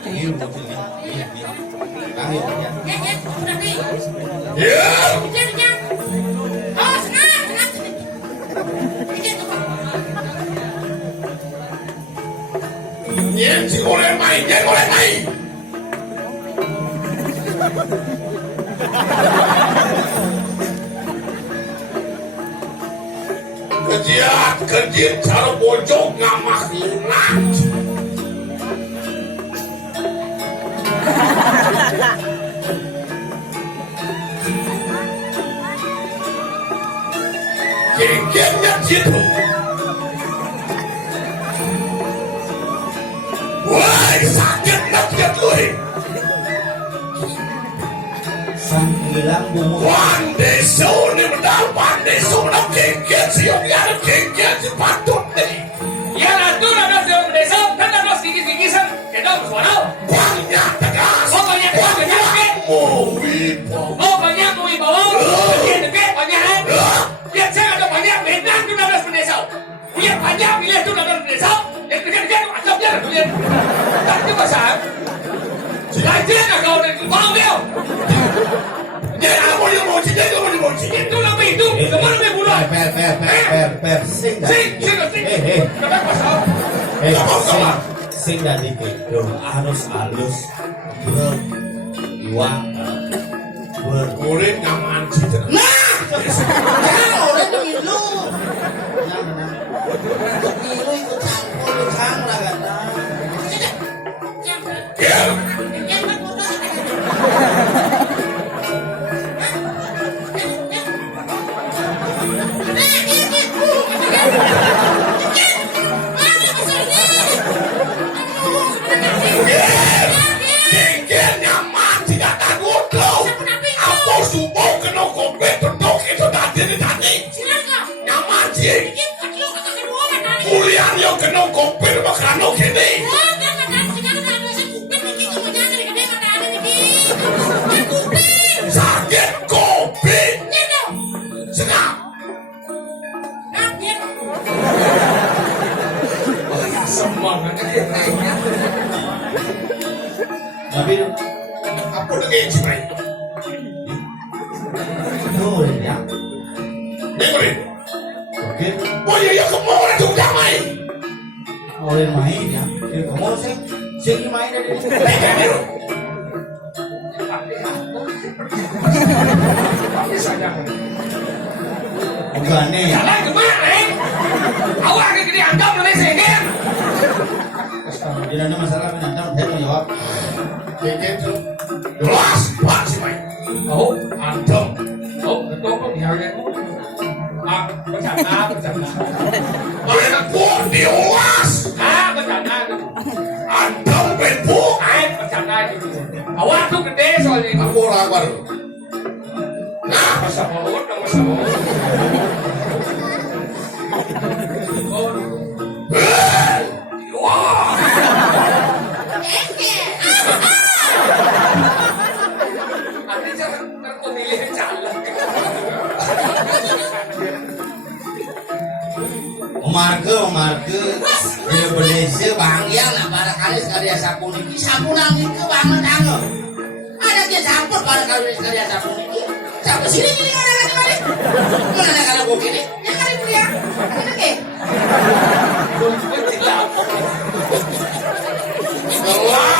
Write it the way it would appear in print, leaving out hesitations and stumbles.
Iya, udah nih. Ya, Kejarnya. Oh, senang, senang. Kejar tuh. nyen si boleh main, nyen boleh main. Kerjit cara bojok ngamak lunat. Gengnya gitu. Wah, sakit nak lu. Sang hilang bunga. Pandeso ni menang, pandeso menang gengnya siang ya gengnya si patut nih. Ya ratu ada siang desa, kan ada sedikit-sedikit kita suara. Banyak tegas. Pokoknya banyak. Pokoknya mau bawa. Deket banyak. Biar saya ada banyak bintang tu ada desa. Biar banyak bilik tu ada desa. Yang kerja macam dia tu. Tapi pasal. Lajang kau ni bang dia. Dia mau dia mau cik, dia mau cik. Itu lebih itu. Kemana lebih bulan? Per, sing dah. Sing. Kenapa pasal? Sing dah dikit. Halus. Iwang. Kulit nyaman cik. Nah, orang tu ilu. Nah. Ilu ikut campur lah kata. Ya. Gengnya nyaman tidak takut loh. Apa subuh kena kopi pedok itu tadi. Nyaman cik. Kuliah yang kena kopi makano kini. Sakit kopi. Senang. Semangatnya. Tapi Apa lagi cik? boleh ya. Dengerin. Oke, Oh iya kemana tuh damai. boleh main ya. Kamu sing main dari itu. Bukannya ya. Jalan kemana? Awak ke gede anggap lebih sengit. Tidak ada masalah menantang saya menjawab. Gitu. Jelas pak sih main. Oh, Antem. betul kok biarnya. Bercanda. Mana gua diolas. Bercanda. Antem bentuk. Bercanda gitu. Awak tuh gede soalnya. Aku rabar. Nah, Masa mulut. wah. Nanti jangan pemilih calon. Marke dia beli bangyang lah barangkali sekali sapu niki sapu nangis ke banget angin ada dia campur barangkali sekali sapu niki sapu sini ada lagi balik mana kalau gue gini yang kali punya ada ke Gelap.